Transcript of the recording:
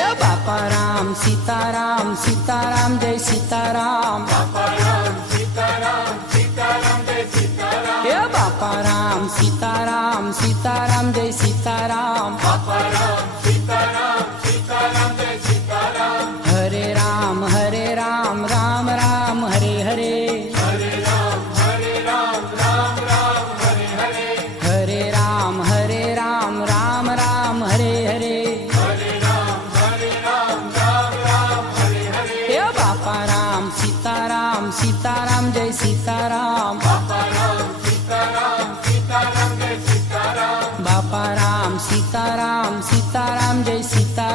એ બાપા રામ સીતારામ સીતારામ જય સીતારામ એ બાપા રામ સીતારામ સીતારામ જય સીતારામ હરે રામ રામ રામ હરે હરે હરે રામ રામ રામ હરે હરે એ બાપા રામ સીતારામ સીતારામ જય સીતારામ બાપા રામ સીતારામ સીતારામ જય સીતારામ